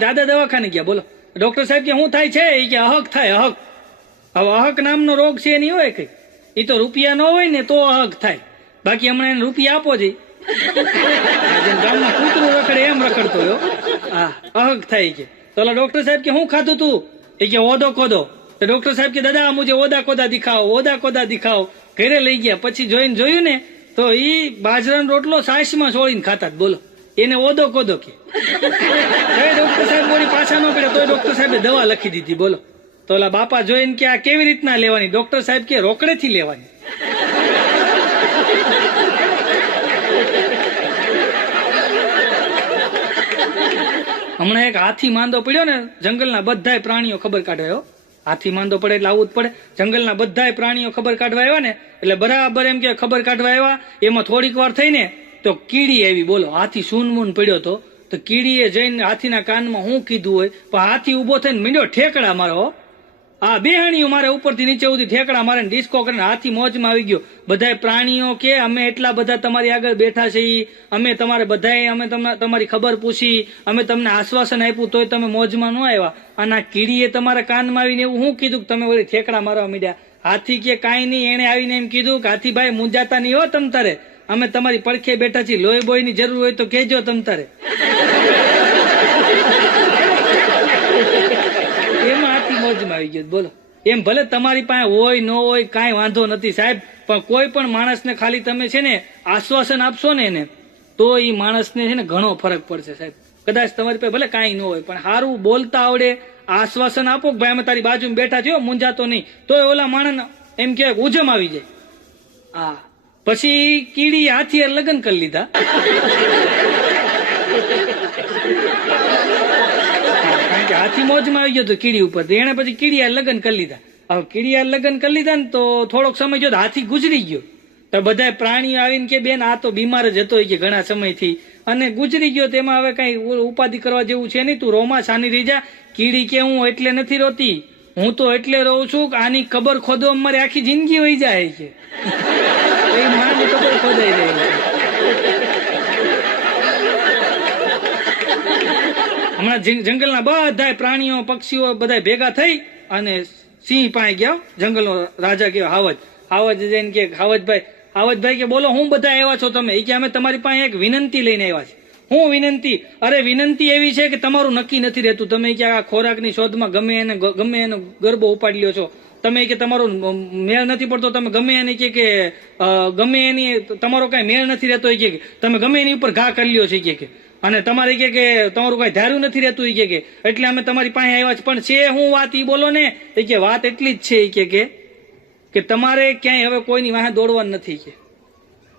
દાદા દવાખાને ગયા. બોલો. ડોક્ટર સાહેબ કે શું થાય છે? એ કે, અહક થાય, અહક. હવે અહક નામનો રોગ છે એ નહીં હોય કઈ. એ તો રૂપિયા ન હોય ને તો અહક થાય. બાકી હમણાં એને રૂપિયા આપો છે ગામમાં કૂતરું રખડે, એમ રખડતો હોય હા. અહક થાય કે. તો ડોક્ટર સાહેબ કે શું ખાધું તું? એ કે, ઓદો કોદો તો ડોક્ટર સાહેબ કે, દાદા મુજે ઓદા કોદા દિખાવો, ઓદા કોદા દિખાવો. ઘરે લઈ ગયા. પછી જોઈને જોયું ને, તો ઈ બાજરાનો રોટલો સાસમાં છોડીને ખાતા. બોલો. એને ઓદો કોદો કે. ડોક્ટર સાહેબ મોરી પાછા ન પડ્યા તોય ડોક્ટર સાહેબે દવા લખી દીધી, બોલો. તો ઓલા બાપા જોઈને કે આ કેવી રીતના લેવાની? ડોક્ટર સાહેબ કે રોકડેથી લેવાની. હમણાં એક હાથી માંદો પડ્યો ને, જંગલના બધાય પ્રાણીઓ ખબર કાઢવા હાથી માંદો પડે એટલે આવવું જ પડે. જંગલના બધાય પ્રાણીઓ ખબર કાઢવા આવ્યા ને, એટલે બરાબર એમ કે ખબર કાઢવા આવ્યા. એમાં થોડીક વાર થઈને તો કીડી આવી, બોલો, હાથી સૂનમૂન પડ્યો તો તો કીડીએ જઈને હાથીના કાનમાં શું કીધું હોય, પણ હાથી ઊભો થઈને મીંડ્યો ઠેકડા મારો. આ બેહણીઓ મારે ઉપરથી નીચે સુધી ઠેકડા મારે ડિસ્કો કરીને હાથી મોજમાં આવી ગયો. બધાય પ્રાણીઓ કે, અમે એટલા બધા તમારી આગળ બેઠા છીએ, અમે તમારે બધાએ, અમે તમને, તમારી ખબર પૂછી, અમે તમને આશ્વાસન આપ્યું તોય તમે મોજમાં ન આવ્યા. અને આ કીડીએ તમારા કાનમાં આવીને એવું શું કીધું કે તમે વળી ઠેકડા મારવા માંડ્યા? હાથી કે કાંઈ નહીં, એણે આવીને એમ કીધું કે હાથીભાઈ મુંજાતા નહીં હો તમ તારે. અમે તમારી પડખે બેઠા છીએ. લોહી બોયની જરૂર હોય તો કહેજો તમ તારે. એમાં આથી મોજમાં આવી ગયો. બોલો. એમ ભલે તમારી પાસે હોય, ન હોય, કાંઈ વાંધો નથી. સાહેબ, પણ કોઈ પણ માણસને ખાલી તમે છે ને આશ્વાસન આપશો ને એને, તો એ માણસને છે ને ઘણો ફરક પડશે, સાહેબ. કદાચ તમારી પાસે ભલે કાંઈ ન હોય, પણ સારું બોલતા આવડે, આશ્વાસન આપો કે ભાઈ અમે તારી બાજુમાં બેઠા છીએ મૂંઝાતો નહીં. તો ઓલા માણસ એમ કે ઉજમ આવી જાય. હા. પછી કીડી હાથીએ લગ્ન કરી લીધા. હાથી મોજમાં આવી ગયો તો કીડી ઉપર એને પછી કીડીયા લગ્ન કરી લીધા. હવે કીડીયા લગ્ન કરી લીધા ને તો થોડોક સમય જો હાથી ગુજરી ગયો. તો બધા પ્રાણીઓ આવીને કે બેન, આ તો બીમાર જ હતો કે ઘણા સમયથી. અને ગુજરી ગયો તેમાં હવે કઈ ઉપાધિ કરવા જેવું છે નહીં. તું રોમા સાની રહી જા. કીડી કે હું એટલે નથી રોતી. હું તો એટલે રહું છું કે આની ખબર ખોદો મારી આખી જિંદગી વહી જાય છે. માંડ ખબર ખોદાઈ રહી. હમણાં જંગ- જંગલના બધા પ્રાણીઓ, પક્ષીઓ બધા ભેગા થઈ અને સિંહ પાસે ગયા. જંગલનો રાજા ગયો, હાવજ. હાવજ જઈને કે, હાવજભાઈ હાવજભાઈ કે, બોલો, હું બધા આવ્યા છો તમે? એ કે, અમે તમારી પાસે એક વિનંતી લઈને આવ્યા છે હું વિનંતી? અરે, વિનંતી એવી છે કે તમારું નક્કી નથી રહેતું. તમે ક્યાં આ ખોરાકની શોધમાં ગમે એને ગમે એનો ગરબો ઉપાડી લ્યો છો. તમે કે તમારો મેળ નથી પડતો, તમે ગમે એને કે કે ગમે એની, તમારો કઈ મેળ નથી રહેતો એ કે તમે ગમે એની ઉપર ઘા કરી લ્યો છે કે અને તમારે કે કે, તમારું કઈ ધાર્યું નથી રહેતું એ કે એટલે અમે તમારી પાસે આવ્યા છે પણ છે હું વાત ઈ બોલો ને એ કે વાત એટલી જ છે એ કે કે તમારે ક્યાંય હવે કોઈની વાહે દોડવાનું નથી કે.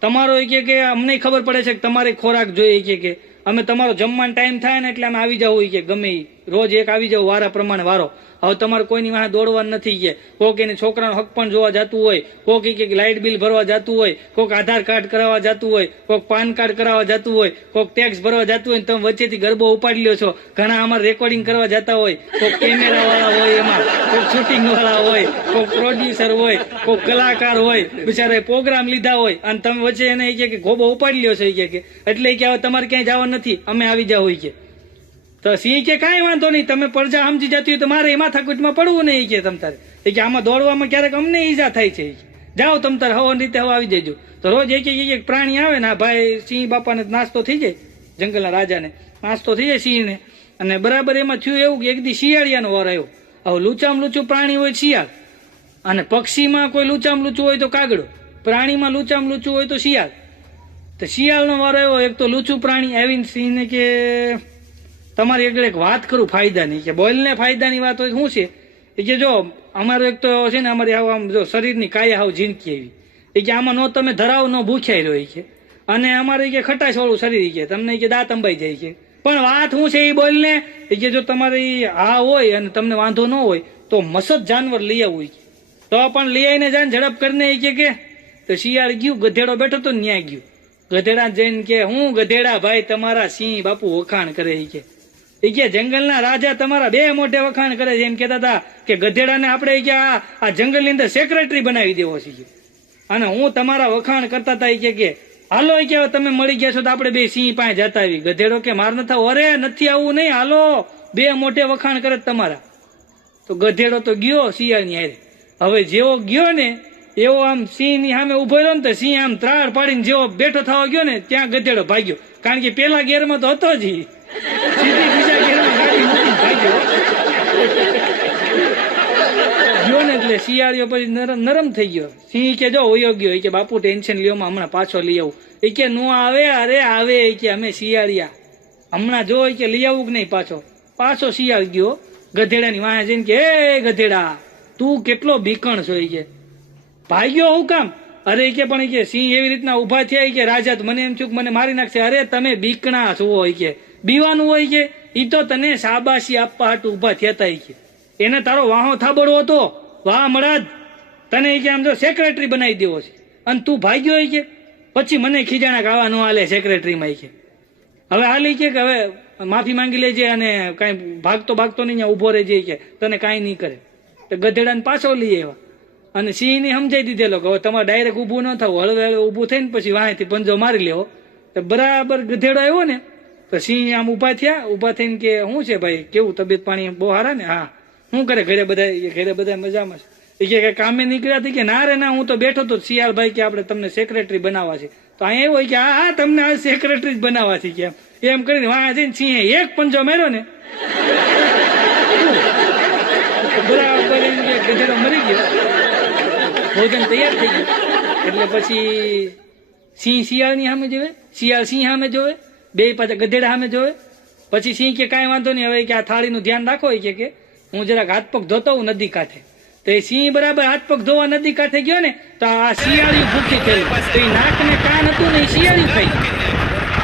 તમારો એ કે અમને ખબર પડે છે કે તમારે ખોરાક જોઈએ કે અમે તમારો જમવાનો ટાઈમ થાય ને એટલે અમે આવી જાવ કે, ગમે. રોજ એક આવી જાવ વારા પ્રમાણે વારો. હવે તમારે કોઈની વાહે દોડવાનું નથી કે. કોક એને છોકરાનો હક પણ જોવા જતું હોય, કોક એ કે લાઇટ બિલ ભરવા જતું હોય, કોક આધાર કાર્ડ કરાવવા જતું હોય, કોક પાન કાર્ડ કરાવવા જતું હોય, કોક ટેક્સ ભરવા જતું હોય તમે વચ્ચેથી ગરબો ઉપાડી લ્યો છો. ઘણા અમારે રેકોર્ડિંગ કરવા જતા હોય, કોક કેમેરા વાળા હોય એમાં, કોક શૂટિંગ વાળા હોય, કોક પ્રોડ્યુસર હોય, કોક કલાકાર હોય બિચારા પ્રોગ્રામ લીધા હોય, અને તમે વચ્ચે એને એ કે ગોબો ઉપાડી લ્યો છો, ઈ કે. એટલે કે હવે તમારે ક્યાંય જવાનું નથી, અમે આવી જાવ હોય કે તો સિંહ કે કાંઈ વાંધો નહીં, તમે પરજા સમજી જતી હોય તો મારે એમાં થકુટમાં પડવું નહીં કે તમ તારે. એ કે આમાં દોડવામાં ક્યારેક અમને ઈજા થાય છે. જાઓ તમ તારે હવાની રીતે હવા આવી જજો. તો રોજ એક એક એક પ્રાણી આવે ને ભાઈ સિંહ બાપાને નાસ્તો થઈ જાય, જંગલના રાજાને. નાસ્તો થઈ જાય સિંહને. અને બરાબર એમાં થયું એવું કે એક દી શિયાળિયાનો વાર આવ્યો. હવે લૂચામ લૂચું પ્રાણી હોય શિયાળ. અને પક્ષીમાં કોઈ લૂચામ લૂચું હોય તો કાગડો. પ્રાણીમાં લૂચામ લૂચું હોય તો શિયાળ. તો શિયાળનો વારો આવ્યો, એક તો લૂચું પ્રાણી આવીને સિંહને કે તમારી આગળ એક વાત કરું ફાયદાની કે બોલને ફાયદાની વાત હોય શું છે? કે જો અમારો એક તો છે ને અમારી આવું આમ જો શરીરની કાયા હાવ ઝીણકી એવી. એ કે આમાં નો તમે ધરાવ નો ભૂખ્યાઈ રહ્યો છે અને અમારે કે ખટાશવાળું શરીર કે, તમને કે દાંત અંબાઈ જાય છે પણ વાત શું છે એ બોલને? એ કે જો તમારી આ હોય અને તમને વાંધો ન હોય તો મસદ જાનવર લઈ આવવું. તો પણ લઈ આવીને જાય ઝડપ કરીને એ કે કે, તો શિયાળ ગયું, ગધેડો બેઠો તો ન્યાય ગયું. ગધેડા જઈને કે, હું ગધેડા ભાઈ, તમારા સિંહ બાપુ વખાણ કરે કે. એ કે જંગલના રાજા તમારા બે મોઢે વખાણ કરે છે. એમ કેતા હતા કે ગધેડાને આપણે કે આ જંગલની અંદર સેક્રેટરી બનાવી દેવો છે અને હું તમારા વખાણ કરતા હતા એ કે હાલો એ કે તમે મળી ગયા છો તો આપણે બે સિંહ પાસે જતા આવી. ગધેડો કે, માર નથી. અરે, નથી આવવું નહીં, હાલો. બે મોઢે વખાણ કરે તમારા. તો ગધેડો તો ગયો શિયાળની હારે. હવે જેવો ગયો ને, એવો આમ સિંહની સામે ઊભો રહ્યો ને તો સિંહ આમ ત્રાળ પાડીને જેવો બેઠો થવા ગયો ને, ત્યાં ગધેડો ભાગ્યો. કારણ કે પેલા ગેરમાં તો હતો જ ઈ. સીધી બીજા ગેરમાં ગાડી મૂકીને ભાગ્યો ગયો ને એટલે શિયાળીઓ પછી નરમ નરમ થઈ ગયો. સિંહ કે જો હોયો ગયો. કે, બાપુ ટેન્શન લ્યો હમણાં પાછો લઈ આવું. એ કે, નો આવે, અરે આવે. એ કે, અમે શિયાળિયા. હમણાં જો કે, લઈ આવું કે નહીં પાછો? પાછો શિયાળ ગયો. ગધેડાની વાંહે જઈને કે, એ ગધેડા, તું કેટલો બીકણ છો? કે ભાગ્યો હું કામ? અરે કે, પણ કે, સિંહ એવી રીતના ઊભા થયા. કે, રાજા મને એમ થયું મને મારી નાખશે. અરે, તમે બીકણા છો. હોય કે, બીવાનું હોય કે? ઈ તો તને શાબાશી આપવા હાટુ ઊભા થયા તા કે. એને તારો વાહો થાબડવો હતો. વાહ મળાદ તને એ કે આમ જો સેક્રેટરી બનાવી દેવો છે. અને તું ભાગ્યો કે? પછી મને ખીજાણા ન હાલે સેક્રેટરીમાં કે. હવે હાલ કે હવે માફી માંગી લેજે અને કાંઈ ભાગતો ભાગતો નહીં ઊભો રહેજે કે. તને કાંઈ નહીં કરે. તો ગધેડાને પાછો લઈ આવ્યા. અને સિંહને સમજાઈ દીધેલો કે હવે તમારે ડાયરેક્ટ ઊભું ન થવું. હળવે હળવે ઊભું થઈને પછી વાંહેથી પંજો મારી લેવો. તો બરાબર ગધેડો આવ્યો ને તો સિંહ આમ ઊભા થયા, ઊભા થઈને કે શું છે ભાઈ, કેવું તબિયત પાણી? બહુ સારા ને? હા. શું કરે? ઘરે બધા ઘરે બધા મજામાં છે. કે કામે નીકળ્યા હતી કે ના રે, ના, હું તો બેઠો તો શિયાળભાઈ કે આપણે તમને સેક્રેટરી બનાવવા છે. તો અહીંયા એવું હોય કે હા હા તમને આ સેક્રેટરી જ બનાવવા છે કે એમ. કરીને વાંહે જઈને સિંહે એક પંજો માર્યો ને. બરાબર ગધેડો મરી ગયો. ભોજન તૈયાર થઈ ગયું. એટલે પછી સિંહ શિયાળની સામે જોવે? શિયાળ સિંહ સામે જોવે? બે પાછા ગધેડા સામે જોવે. પછી સિંહ કે કાંઈ વાંધો નહીં, હવે કે આ થાળીનું ધ્યાન રાખો, એ કે હું જરાક હાથ પગ ધોતો હું નદી કાંઠે. તો એ સિંહ બરાબર હાથ પગ ધોવા નદી કાંઠે ગયો ને, તો આ શિયાળી ભૂખી થઈ તો એ નાક ને કાન હતું ને શિયાળી થઈ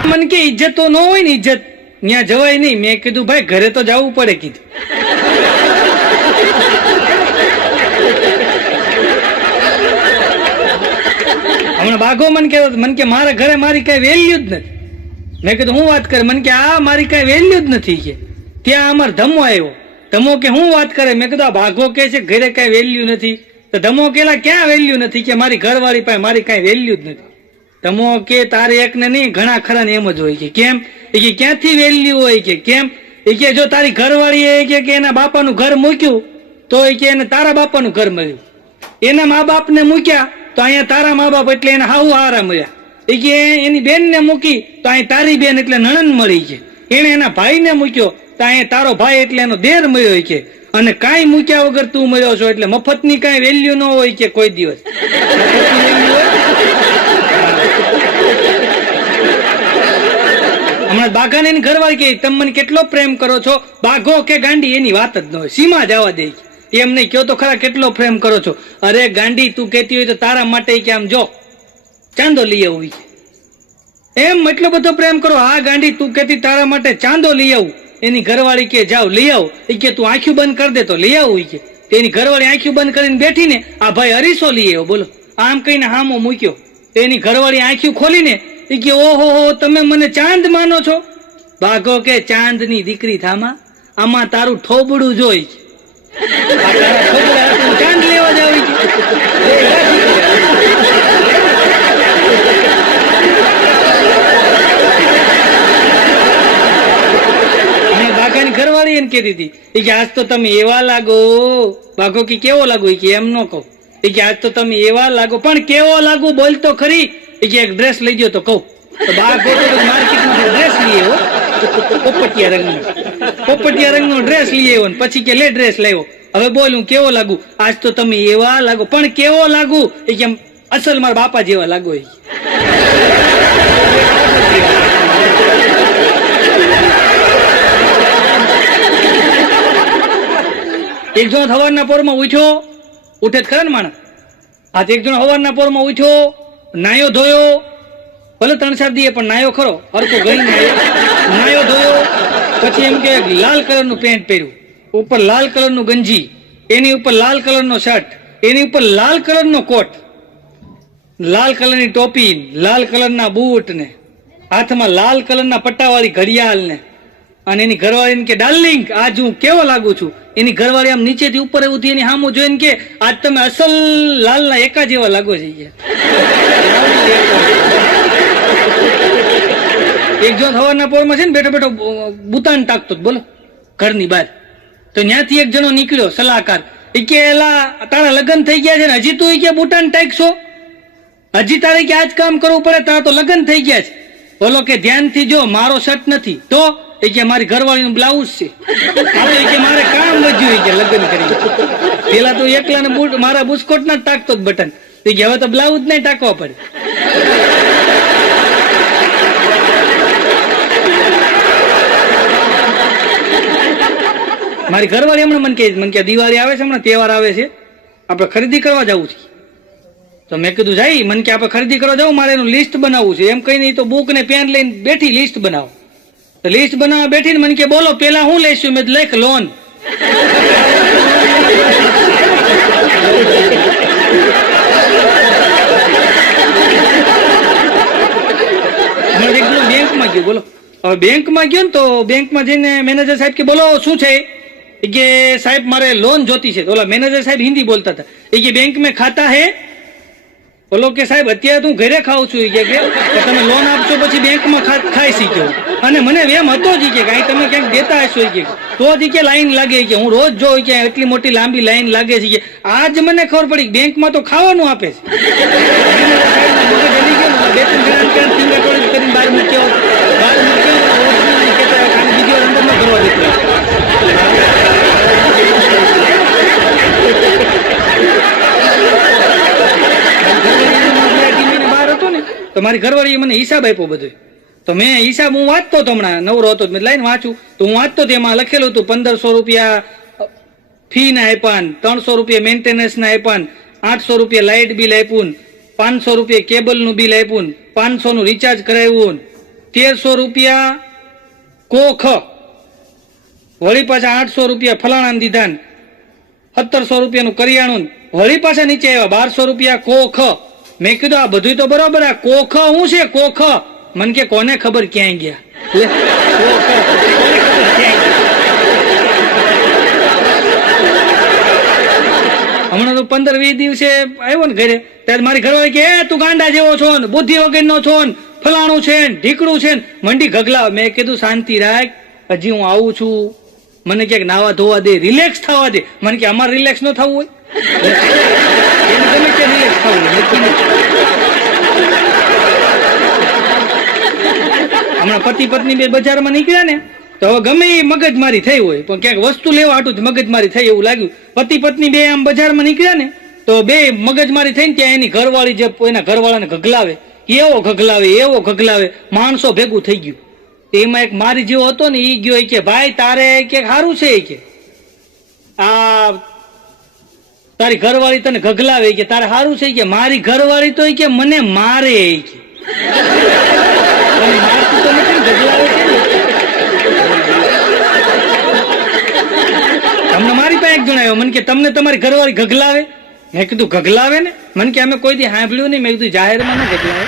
મને કે ઇજ્જત તો ન હોય ને ઇજ્જત ત્યાં જવાય નહીં. મેં કીધું, ભાઈ, ઘરે તો જવું પડે કીધું. હમણાં બાઘો મન કે મન કે મારા ઘરે મારી કઈ વેલ્યુ જ નથી. મેં કીધું, હું વાત કરે? મને કે, આ મારી કઈ વેલ્યુ જ નથી કે. ત્યાં અમાર ધમો આવ્યો. ધમો કે, હું વાત કરે? મેં કીધું, આ ભાગો કે છે, ઘરે કઈ વેલ્યુ નથી. તો ધમો કેલા, ક્યાં વેલ્યુ નથી કે? મારી ઘરવાળી પાસે મારી કઈ વેલ્યુ જ નથી. ધમો કે, તારે એક ને નહીં, ઘણા ખરા ને એમ જ હોય કે. કેમ? એ કે, ક્યાંથી વેલ્યુ હોય કે? કેમ? એ કે, જો તારી ઘરવાળી એ કે એના બાપાનું ઘર મૂક્યું, તો એ કે એને તારા બાપાનું ઘર મળ્યું. એના મા બાપને મૂક્યા, તો અહીંયા તારા મા બાપ એટલે એને હાવ હારા મળ્યા. એ કે એની બેનને મૂકી તો અહીં તારી બેન એટલે નણંદ મળી છે. એને એના ભાઈને મૂક્યો તો અહીંયા તારો ભાઈ એટલે એનો દેર મળ્યો છે. અને કાંઈ મૂક્યા વગર તું મળ્યો છો એટલે મફતની કાંઈ વેલ્યુ ન હોય કે કોઈ દિવસ? હમણાં બાઘાને એની ઘરવાળી કે તમે મને કેટલો પ્રેમ કરો છો? બાઘો કે ગાંડી? એની વાત જ ન હોય. સીમા જવા દે. એમ નહીં, કયો તો ખરા કેટલો પ્રેમ કરો છો? અરે ગાંડી, તું કહેતી હોય તો તારા માટે કે આમ જો. ચાંદો લઈ આવું છે એમ એટલો બધો પ્રેમ કરો આ ગાંડી તું કેતી તારા માટે ચાંદો લઈ આવું. એની ઘરવાળી કે, જાવ, લઈ આવ. એ કે, તું આંખ્યું બંધ કરી દે તો લઈ આવું. કે, તેની ઘરવાળી આંખ્યું બંધ કરીને બેઠીને, આ ભાઈ અરીસો લઈ આવ્યો. બોલો. આમ કહીને હામો મૂક્યો. તેની ઘરવાળી આંખ્યું ખોલીને એ કે, ઓહો, હો, તમે મને ચાંદ માનો છો? ભાગો કે, ચાંદની દીકરી થામાં, આમાં તારું ઠોબડું જોઈ. ચાંદ લેવા ઈ કે. અને બાઘાની ઘરવાળી એને કહેતી હતી. એ કે, આજ તો તમે એવા લાગો. બાઘો કે, કેવો લાગો? એ કે, એમ ન કહું. એ કે, આજ તો તમે એવા લાગો. પણ કેવો લાગો? બોલ તો ખરી. એ કે, એક ડ્રેસ લઈ ગયો તો કહું. પોપટિયા રંગનો. પોપટિયા રંગનો પછી કે, લે ડ્રેસ લાવ્યો હવે બોલ, હું કેવો લાગુ? આજ તો તમે એવા લાગો. પણ કેવો લાગુ? એ કેમ અસલ મારા બાપા જેવા લાગો. એ એક જણો હવારના પોરમાં ઉઠ્યો, ઉઠે જ ખરા ને માણસ? આ એક જણો હવારના પોરમાં ઉઠ્યો, નાયો ધોયો, ભલે ત્રણ ચાર દીએ પણ નાયો ખરો હરકો ગઈ નાયો. ધોયો, પછી એમ કે લાલ કલરનું પેન્ટ પહેર્યું. ઉપર લાલ કલરનું ગંજી, એની ઉપર લાલ કલરનો શર્ટ, એની ઉપર લાલ કલરનો કોટ. લાલ કલરની ટોપી, લાલ કલરના બૂટ ને હાથમાં લાલ કલરના પટ્ટાવાળી ઘડિયાળ ને અને એની ઘરવાળીને કે ડાર્લિંગ આજ હું કેવો લાગુ છું? એની ઘરવાળી આમ નીચેથી ઉપર એવું એની સામું જોઈને કે, આજ તમે અસલ લાલના એકા જેવા લાગો છે. એક જો સવારના પોળમાં છે ને, બેઠો બેઠો બુતાન ટાકતો બોલો, ઘરની બહાર. તો ત્યાંથી એક જણો નીકળ્યો, સલાહકાર. એ કે, એલા, તારા લગ્ન થઈ ગયા છે ને, હજી તું ઈ કે બુટાન ટાકશો? હજી તારે કે આજ કામ કરવું પડે, તારા તો લગ્ન થઈ ગયા છે. બોલો કે, ધ્યાનથી જો, મારો શર્ટ નથી, તો એ કે મારી ઘરવાળીનું બ્લાઉઝ છે. હવે કે મારે કામ વધ્યું એ કે લગ્ન કરી. પેલા તો એકલાને બુટ, મારા બુસ્કોટ ના જ બટન. એ કે હવે તો બ્લાઉઝ નહીં ટાકવા પડે. મારી ઘરવાળી હમણાં મને કહે મને કે દિવાળી આવે છે હમણાં, તહેવાર આવે છે. આપણે ખરીદી કરવા જવું છે. તો મેં કીધું, જાય. મને કે આપણે ખરીદી કરવા જવું મારે એનું લિસ્ટ બનાવવું છે. એમ કહીને તો બુક ને પેન લઈને બેઠી લિસ્ટ બનાવો. લિસ્ટ બનાવવા બેઠી ને મને કે બોલો, પેલા હું લઈશું? મેં લેખ, લોન. બેંકમાં ગયો, બોલો. હવે બેંકમાં ગયો ને તો બેંકમાં જઈને મેનેજર સાહેબ કે, બોલો, શું છે? કે, સાહેબ, મારે લોન જોતી છે. ઓલા મેનેજર સાહેબ હિન્દી બોલતા હતા. એ કે બેંક મેં ખાતા હે? બોલો કે સાહેબ, અત્યારે હું ઘરે ખાઉં છું. કે કે તમે લોન આપશો પછી બેંકમાં ખાઈ શીખ્યો અને મને એમ હતો જ કે કાંઈ તમે ક્યાંક દેતા હશો કે તો જ કે લાઈન લાગે કે, હું રોજ જોઉં કે એટલી મોટી લાંબી લાઈન લાગે છે કે. આજ મને ખબર પડી બેંકમાં તો ખાવાનું આપે છે. બે ત્રણ જણા કરીને બહાર મૂક્યો ને રોજ કહેતા કાંઈ બીજી વાર અંદર ન કરવા દેતો ટીવીને બહાર હતો ને તો મારી ઘરવાળીએ મને હિસાબ આપ્યો બધો. તો મેં હિસાબ હું વાંચતો હતો હમણાં, નવરો હતો, મેં લાઈને વાંચું. તો હું વાંચતો તેમાં લખેલું હતું, પંદરસો રૂપિયા ફી ના આપ્યા ત્રણસો રૂપિયા મેન્ટેનન્સ ના આપ્યા આઠસો રૂપિયા લાઇટ બિલ આપ્યું પાંચસો રૂપિયા કેબલનું બિલ આપ્યું પાંચસોનું રિચાર્જ કરાવ્યું તેરસો રૂપિયા કોખ, વળી પાછા આઠસો રૂપિયા ફલાણા દીધા સત્તરસો રૂપિયાનું કરિયાણું વળી પાછા નીચે આવ્યા, બારસો રૂપિયા કોખ. મેં કીધું આ બધું તો બરોબર આ કોખ શું છે? કોખ? મન કે કોને ખબર ક્યાંય ગયા? હમણાં તો પંદર વીસ દિવસે આવ્યો ને ઘરે. ત્યારે મારી ઘરવાળી કે "એ, તું ગાંડા જેવો છો ને બુદ્ધિ વગરનો છો ને ફલાણું છે ને ઢીકડું છે ને. મંડી ગગલાવ મેં કીધું શાંતિ રાખ. હજી હું આવું છું. મને ક્યાંક નાવા ધોવા દે રિલેક્સ થવા દે. મને કે અમારે રિલેક્સ ન થવું હોય? રિલેક્સ થવું હોય હમણાં પતિ પત્ની બે બજારમાં નીકળ્યા ને, તો હવે ગમે એ મગજમારી થઈ હોય, પણ ક્યાંક વસ્તુ લેવા હાટું જ મગજમારી થઈ એવું લાગ્યું. પતિ પત્ની બે આમ બજારમાં નીકળ્યા ને, તો બે મગજમારી થઈને ત્યાં એની ઘરવાળી જે એના ઘરવાળાને ઘગલાવે એવો ઘગલાવે એવો ઘગલાવે માણસો ભેગું થઈ ગયું. એમાં એક મારી જેવો હતો ને એ ગયો કે, ભાઈ, તારે કે સારું છે કે. આ તારી ઘરવાળી તને ઘગલાવે કે, તારે સારું છે કે. મારી ઘરવાળી તો કે, મને મારે કે. તમને મારી પાસે એક જણાવ્યો મને કે તમને તમારી ઘરવાળી ગગલાવે? મેં કીધું, ગગલાવે ને? મને કે અમે કોઈ દી સાંભળ્યું નહીં, મેં કીધું, જાહેરમાં ના ગગલાવે.